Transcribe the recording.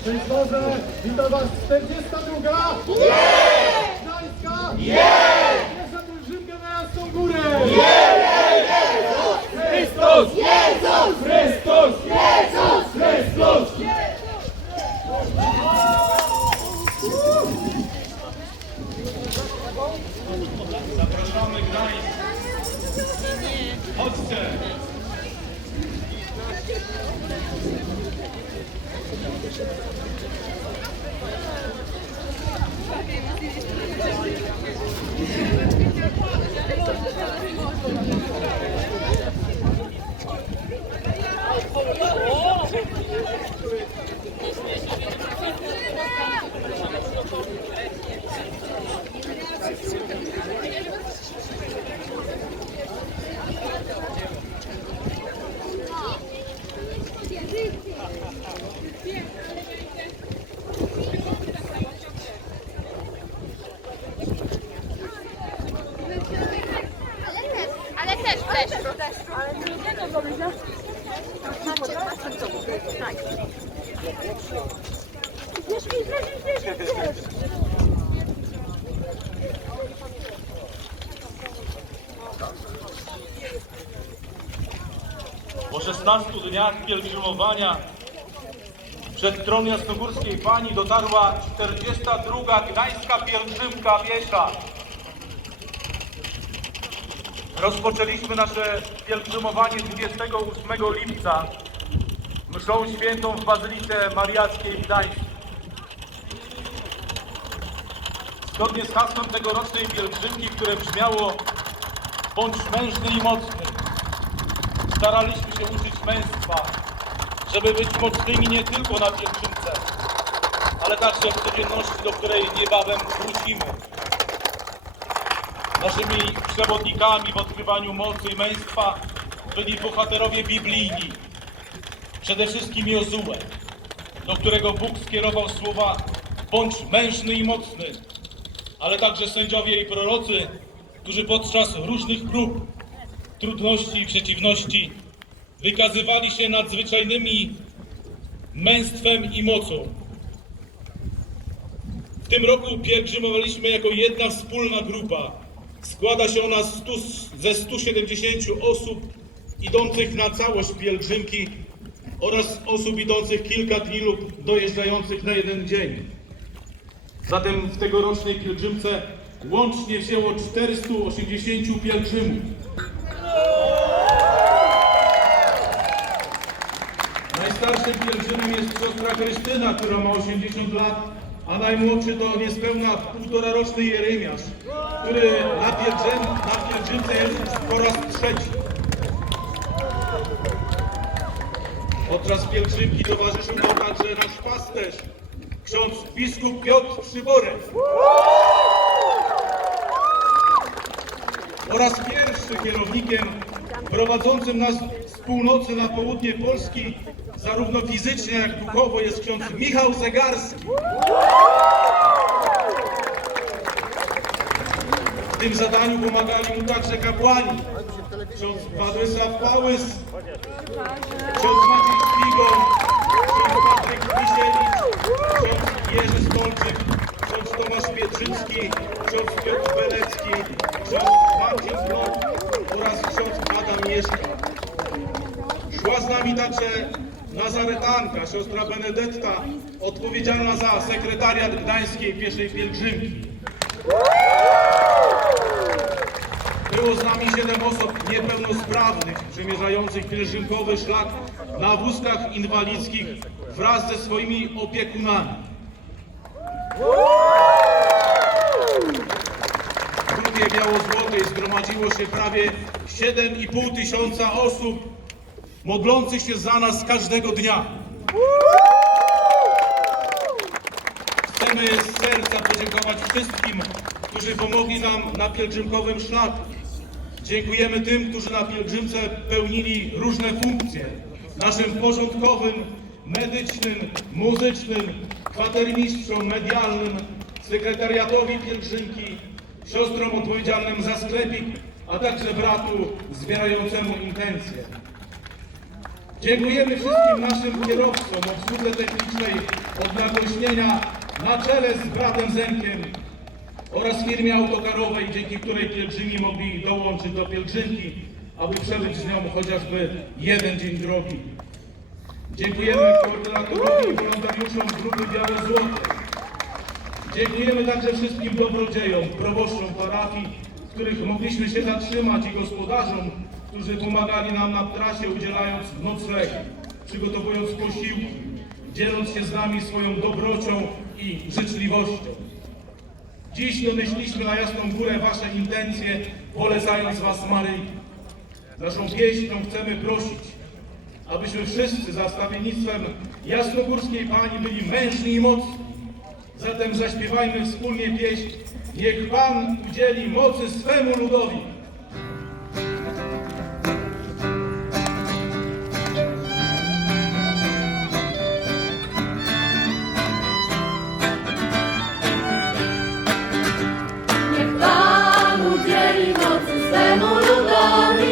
Szczęść Boże, witam Was 42! Nie! Gdańska! Nie! Chodźcie. Ale Po 16 dniach pielgrzymowania przed tron Jasnogórskiej Pani dotarła 42. Gdańska pielgrzymka piesza. Rozpoczęliśmy nasze pielgrzymowanie 28 lipca mszą świętą w Bazylice Mariackiej w Gdańsku. Zgodnie z hasłem tegorocznej pielgrzymki, które brzmiało Bądź mężny i mocny. Staraliśmy się uczyć męstwa, żeby być mocnymi nie tylko na pielgrzymce, ale także w codzienności, do której niebawem wrócimy. Naszymi przewodnikami w odkrywaniu mocy i męstwa byli bohaterowie biblijni. Przede wszystkim Jozue, do którego Bóg skierował słowa bądź mężny i mocny, ale także sędziowie i prorocy, którzy podczas różnych prób, trudności i przeciwności wykazywali się nadzwyczajnymi męstwem i mocą. W tym roku pielgrzymowaliśmy jako jedna wspólna grupa. Składa się ona 100, ze 170 osób idących na całość pielgrzymki oraz osób idących kilka dni lub dojeżdżających na jeden dzień. Zatem w tegorocznej pielgrzymce łącznie wzięło 480 pielgrzymów. Najstarszym pielgrzymem jest siostra Krystyna, która ma 80 lat, a najmłodszy to niespełna półtoraroczny Jeremiasz, który na, pielgrzym, na jest po raz trzeci. Podczas pielgrzymki towarzyszył nam także nasz pasterz, ksiądz biskup Piotr Przyborek. oraz pierwszy kierownikiem prowadzącym nas z północy na południe Polski, zarówno fizycznie jak duchowo, jest ksiądz Michał Zegarski. W tym zadaniu pomagali mu także kapłani. Ksiądz Władysław Pałys, ksiądz Maciej Śpigo, ksiądz Patryk Wysiewicz, ksiądz Jerzy Smolczyk, ksiądz Tomasz Pietrzycki, ksiądz Piotr Belecki, ksiądz Marcin Blok oraz ksiądz Adam Mieszka. Szła z nami także Nazaretanka, siostra Benedetta, odpowiedzialna za sekretariat Gdańskiej Pieszej Pielgrzymki. Było z nami siedem osób niepełnosprawnych, przemierzających pielgrzymkowy szlak na wózkach inwalidzkich wraz ze swoimi opiekunami. W grupie biało-złotej zgromadziło się prawie 7,5 tysiąca osób modlących się za nas każdego dnia. Chcemy z serca podziękować wszystkim, którzy pomogli nam na pielgrzymkowym szlaku. Dziękujemy tym, którzy na pielgrzymce pełnili różne funkcje. Naszym porządkowym, medycznym, muzycznym, kwatermistrzom, medialnym sekretariatowi pielgrzymki, siostrom odpowiedzialnym za sklepik, a także bratu zbierającemu intencje. Dziękujemy wszystkim naszym kierowcom, obsłudze technicznej od nagłośnienia na czele z bratem Zenkiem oraz firmie autokarowej, dzięki której pielgrzymi mogli dołączyć do pielgrzymki, aby przebyć z nią chociażby jeden dzień drogi. Dziękujemy koordynatorowi i wolontariuszom grupy Białe Złote. Dziękujemy także wszystkim dobrodziejom, proboszczom parafii, których mogliśmy się zatrzymać i gospodarzom, którzy pomagali nam na trasie, udzielając nocleg, przygotowując posiłki, dzieląc się z nami swoją dobrocią i życzliwością. Dziś donieśliśmy na Jasną Górę Wasze intencje, polecając Was Maryi. Naszą pieśnią chcemy prosić, abyśmy wszyscy za stawiennictwem jasnogórskiej Pani byli mężni i mocni. Zatem zaśpiewajmy wspólnie pieśń. Niech Pan udzieli mocy swemu ludowi. glory.